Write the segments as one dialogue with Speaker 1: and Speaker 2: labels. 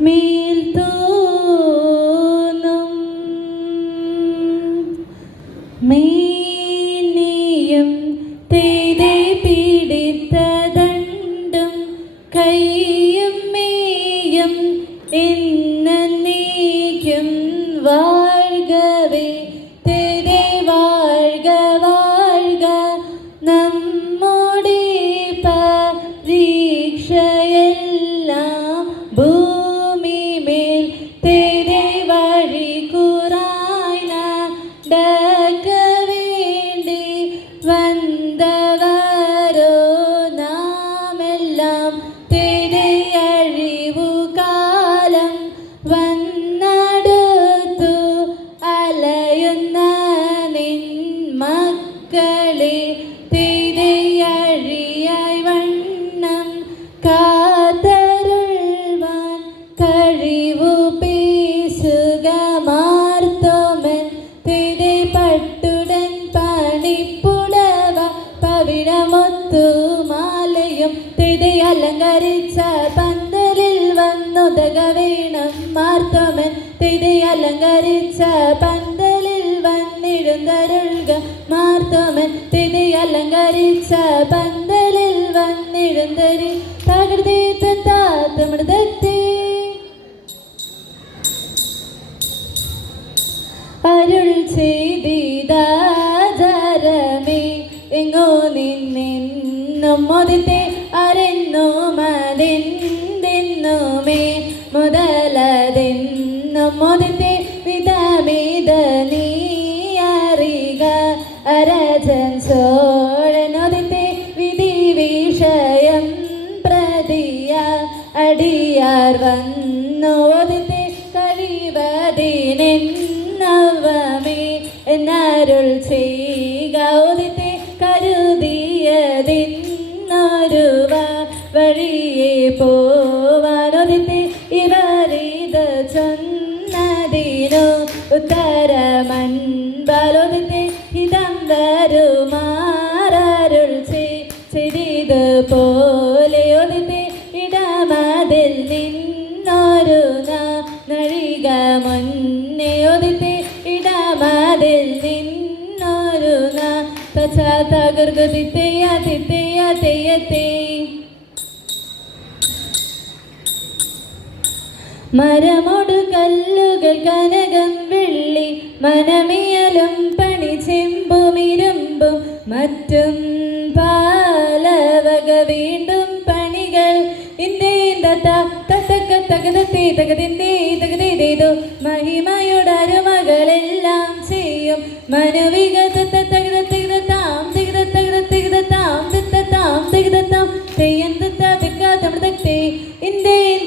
Speaker 1: മേൽ തോന്നും. മേനെയും തേരെ പിടിത്തതണ്ടും കൈയും മേയും എന്നേക്കും വാ അലങ്കരിച്ച പന്തലിൽ വന്നുതക വേണം. മാർത്തോമൻ തിരി അലങ്കരിച്ച പന്തലിൽ വന്നിടുന്നരുൾക മാർത്തോമൻ തിരി അലങ്കരിച്ച പന്തലിൽ വന്നിഴുന്തരി തകൃതി താത്തമൃതത്തെ അരുൾ ചെയ്തിതാചരമേ എങ്ങോ നിന്നെന്നും മോദിത്തേ മതെന്തെന്നുമേ മുതലതെന്നും മുതിത്തെ വിധമിത നീ അറിക അരജൻ സോഴനൊതിത്തെ വിധി വിഷയം പ്രതിയ. അടിയാർ വന്നോതിത്തെ കഴിവതിനെന്നവമേ. എന്നരുൾ ചെയ്യൗതിത്തെ വഴിയെ പോവാനൊതിത്തെ ഇവരിത് ചൊന്നതിനു ഉത്തരമൻപലൊതിത്തെ ഇതം വരുമാറരുൾ ചെയ്ത് പോലെ ഒതിത്തെ ഇടമതിൽ നിന്നൊരു നഴിക മുന്നേ ഇടമതിൽ നിന്നൊരു തകർഗതിത്തെയ തിത്തെയ തെയ്യത്തെ മരമൊടു കല്ലുകൾ കനകം വെള്ളി മനമിയലും പണി ചെമ്പുമിരുമ്പും മറ്റും പാലവക വീണ്ടും പണികൾ. മഹിമയുടരുമകളെല്ലാം ചെയ്യും. മനുവിക താം തികതാം താം തകത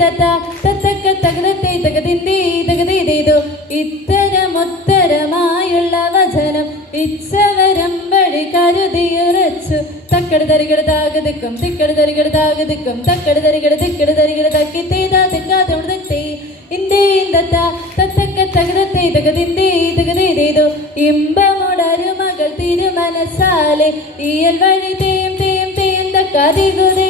Speaker 1: ഇന്ത്യത്ത തത്തക്ക തകതത്തെ തകതിന്റെ തകതേതേതോ ഇത്തരമുത്തരമായുള്ള വചനം ഇച്ഛവരം വഴി കരുതിയുറച്ചു. തക്കട് തരികട് താകതിക്കും തിക്കട് തരികട് താകതിക്കും. തക്കട് തരികട് തിക്കട് തരികട് തക്കി തേതാ തിക്കാത്തമൃതത്തെ ഇന്ത്യത്ത തത്തക്ക തകതത്തെ തകതിന്റെ തകതേതേതോ ഇമ്പമുടരുമകൾ തിരുമനസാലെ. ഈയൽ വഴി തേം തേം തേം തക്ക തികുതേ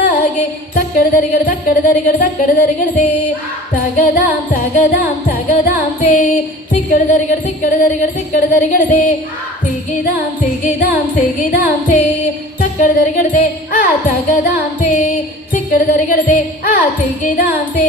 Speaker 1: തിരുമൻപാകെ തക്കട് തരികട് തക്കട് തരികട് തക്കട് തരികടതേ തകതാം തകതാം തകതാം തേ. തിക്കട് തരികട് തിക്കട് തരികട് തിക്കട് തരികടതേ തികിതാം തികിതാം തികിതാം തേ. തക്കട് തരികടതേ ആ തകതാം തേ. തിക്കട് തരികടതേ ആ തികിതാം തേ.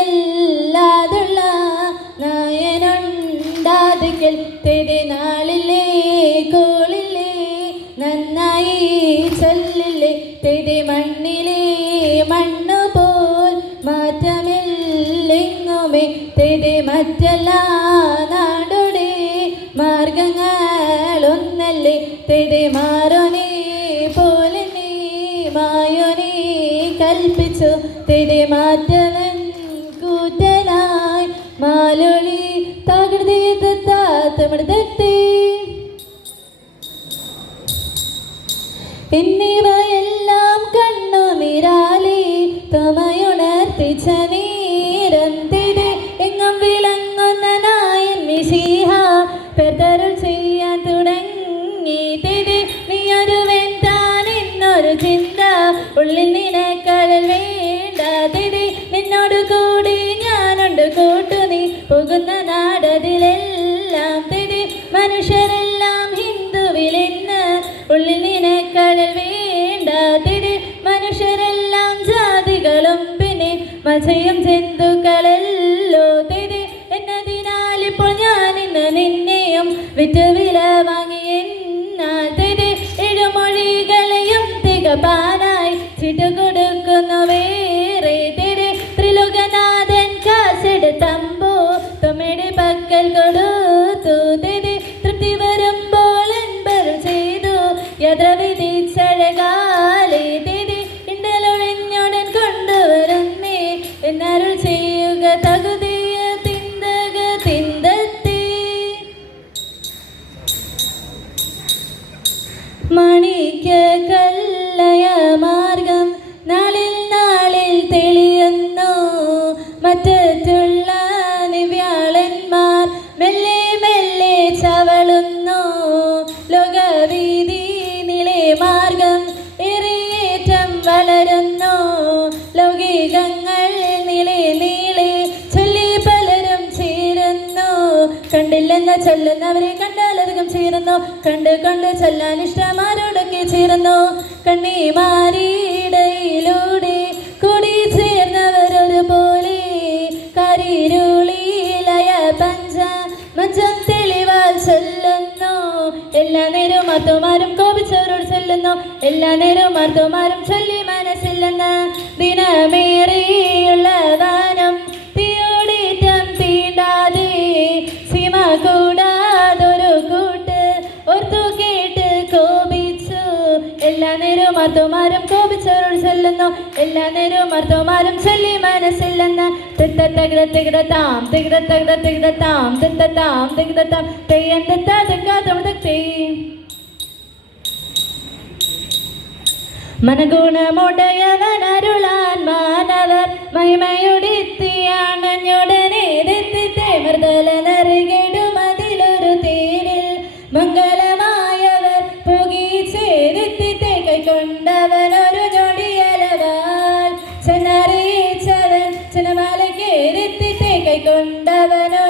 Speaker 1: തിരി മണ്ണിലെ മണ്ണു പോൽ മാറ്റമില്ലെങ്ങുമേ തെതി മറ്റല്ല നാടുടെ മാർഗങ്ങളൊന്നല്ലേ. തെതി മാറുനേ പോലെ നീ മായോനേ കൽപ്പിച്ചു. തെതി മാറ്റവൻ കൂറ്റനായി മാലൊളി തകൃതി എന്നിവയെല്ലാം കണ്ണു നിരാലി തുമയുണർത്തിച്ച നേരം തിരെ എങ്ങും വിളങ്ങുന്ന നായൻ മിശിഹ പെതറുൾ ചെയ്യാൻ തുടങ്ങി തിരെ നീയൊരു വെന്താൻ എന്നൊരു ചിന്ത ഉള്ളിൽ നിനക്കടൽ വേണ്ട തിരെ നിന്നോട് കൂടി ഞാനുണ്ട് കൂട്ടു നീ പോകുന്ന നാടതിലെല്ലാം തിരെ മനുഷ്യരെല്ലാം മത്സ്യം ജന്തുക്കളല്ലോ തിരി എന്നതിനാൽ ഇപ്പോൾ ഞാൻ ഇന്ന് നിന്നെയും വിറ്റ് വില വാങ്ങി എന്നാൽ തിരി എഴുമൊഴികളെയും തികപ്പാനായി ചിട്ടു കണ്ടില്ലെന്ന് ചൊല്ലുന്നവരെ കണ്ടാലധികം ചേരുന്നു. കണ്ട് കണ്ട് ചൊല്ലാൻ ഇഷ്ടമാരോടൊക്കെ ചേരുന്നു. കണ്ണിമാരിടയിലൂടെ കൂടി ചേർന്നവരൊരുപോലെ കരിരുളിലയ പഞ്ച മഞ്ചം തെളിവാൽ ചൊല്ലുന്നു. എല്ലാ നേരവും മർത്തോമാരും കോപിച്ചവരോട് ചൊല്ലുന്നു. എല്ലാ നേരവും മർത്തോമാരും ചൊല്ലി മനസ്സില്ലെന്ന് ദിനമേറിയുള്ള മർത്തോമാരും കോപിച്ചവരോട് ചെല്ലുന്നു. എല്ലാ നേരവും മർദ്ദമാരും ചൊല്ലി മനസ്സില്ലെന്ന്. തിത്തത്തകിട തികിടത്താം തികിടത്തകിട തികിടത്താം തെയ്യം തിത്ത മനഗുണമുടയവനരുളാൻ മാനവർ. മഹിമയുടെത്തിയാണഞ്ഞുടനെ തെത്തിത്തെ ചെന്നമലക്കേരെത്തിത്തെ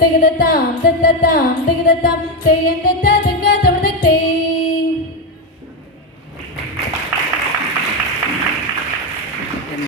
Speaker 1: തികടത്താം തെത്തത്താം തികടത്താം തെയ്യം തെത്താ തെക്കാ തമിഴ് തേ